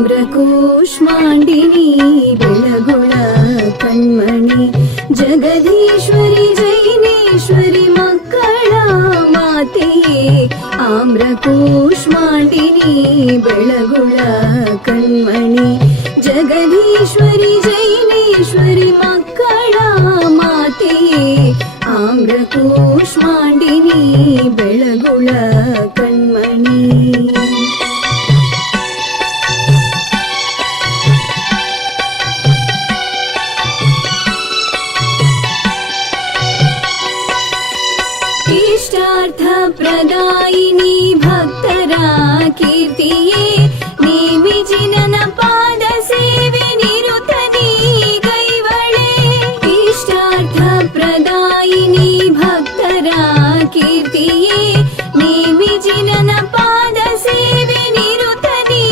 ಆಮ್ರಕೂಷ್ಮಾಂಡಿನಿ ಬೆಳಗುಳ ಕಣ್ಮಣಿ ಜಗದೀಶ್ವರಿ ಜೈನೇಶ್ವರಿ ಮಕ್ಕಳ ಮಾತೆಯೇ ಆಮ್ರಕೂಷ್ಮಾಂಡಿನಿ ಬೆಳಗುಳ ಕಣ್ಮಣಿ ಜಗದೀಶ್ವರಿ ಜೈನೇಶ್ವರಿ ಮಕ್ಕಳ ಮಾತೆಯೇ ಆಮ್ರಕೂಷ್ಮಾಂಡಿನಿ ಬೆಳಗುಳ ಕಣ್ಮಣಿ इष्टार्थ प्रदायिनी भक्तर कीर्तिये नीमि जिनन पाद सेवे निरुतनी कैवळे इष्टार्थ प्रदायिनी भक्तर कीर्तिये नीमि जिनन पाद सेवे निरुतनी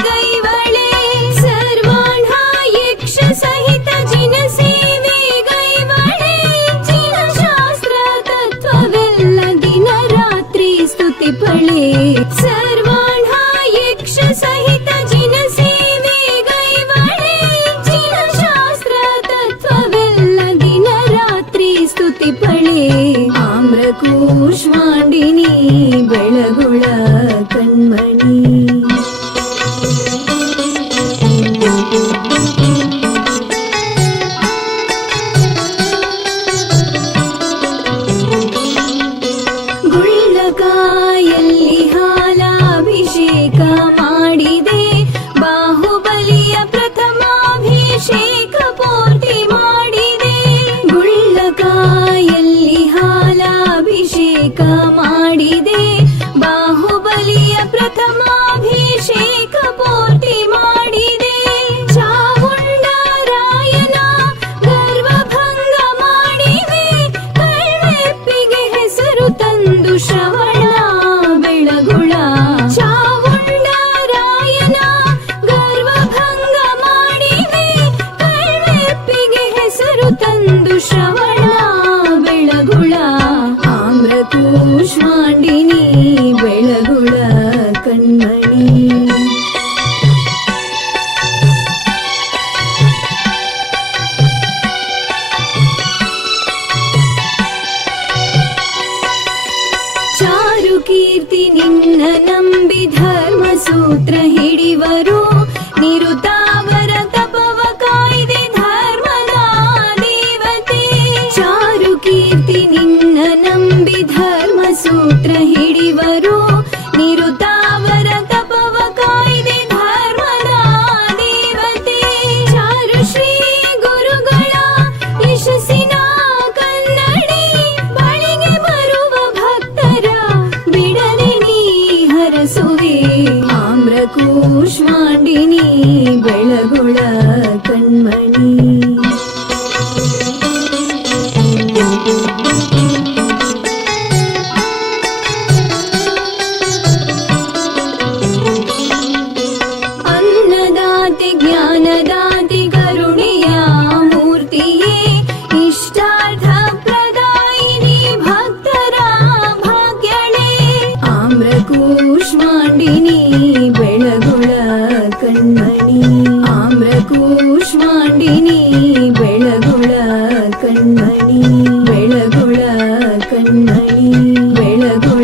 कैवळे सर्वाण्हा यक्ष सहित जिन सेवे कैवळे जिन शास्त्र तत्त्ववेल्ल दिन रात्रि स्तुति पळे सर्वाण्हा यक्ष सहित जिन सेवे कैवळे जिन शास्त्र तत्त्ववेल्ल दिन रात्रि स्तुति पळे आम्रकूष्मांडिनी बेळगुळ कण्मणि ಗುಳ್ಳಕಾಯಲ್ಲಿ ಹಾಲಾಭಿಷೇಕ ಮಾಡಿದೆ ಬಾಹುಬಲಿಯ ಪ್ರಥಮಾಭಿಷೇಕ ಪೂರ್ತಿ ಮಾಡಿದೆ ಗುಳ್ಳಕಾಯಲ್ಲಿ ಹಾಲಾಭಿಷೇಕ ಮಾಡಿದೆ ಬಾಹುಬಲಿಯ ಪ್ರಥಮಾಭಿಷೇಕ ಪೂರ್ತಿ ಮಾಡಿದೆ ಚಾಮುಂಡರಾಯನ ಗರ್ವಭಂಗ ಮಾಡಿವೆ ಕಳ್ಳೆಪ್ಪಿಗೆ ಹೆಸರು ತಂದು ಶ್ರವಣ ಬೆಳಗುಳ ಚಾಮುಂಡರಾಯನ ಗರ್ವಭಂಗ ಮಾಡಿವೆ ಕಳ್ಳೆಪ್ಪಿಗೆ ಹೆಸರು ತಂದು ಶ್ರವಣ ಬೆಳಗುಳ ಆಮ್ರಕೂಷ್ಮಾಂಡಿನಿ ಬೆಳಗುಳ ಕಣ್ಮಣಿ ಚಾರು ಕೀರ್ತಿ ನಿನ್ನ ನಂಬಿ ಧರ್ಮ ಸೂತ್ರ ಹಿಡಿವರು ನಿರುತಾವರ ತಪವ ಕಾಯ್ದೆ ಧರ್ಮದ ದೇವತೆ ಚಾರು ಕೀರ್ತಿ ನಿನ್ನ ನಂಬಿ ಧರ್ಮ ಸೂತ್ರ ಹಿಡಿವರು ನಿರುತಾವರ ತಪವ ಕಾಯ್ದೆ ಧರ್ಮದ ದೇವತೆ ಚಾರು ಶ್ರೀ ಗುರುಗಳ ಯಶಸ್ಸಿನ ಕನ್ನಡಿ ಬಳಿಗೆ ಬರುವ ಭಕ್ತರ ಬಿಡದೆ ನೀ ಹರಸುವೆ ಆಮ್ರಕೂಷ್ಮಾಂಡಿನಿ ಬೆಳಗುಳ ಕಣ್ಮಣಿ ಅನ್ನದಾತೆ ಜ್ಞಾನದಾತೆ ಕರುಣೆಯ ಮೂರ್ತಿಯೇ ಇಷ್ಟಾರ್ಥ ಪ್ರದಾಯಿನಿ ಭಕ್ತರ ಭಾಗ್ಯಳೆ ಆಮ್ರಕೂಷ್ಮಾಂಡಿನಿ ಬೆಳಗುಳ ಕಣ್ಮಣಿ ಆಮ್ರಕೂಷ್ಮಾಂಡಿನಿ ಬೆಳಗುಳ ಕಣ್ಮಣಿ ಬೆಳಗುಳ ಕಣ್ಮಣಿ ಬೆಳಗುಳ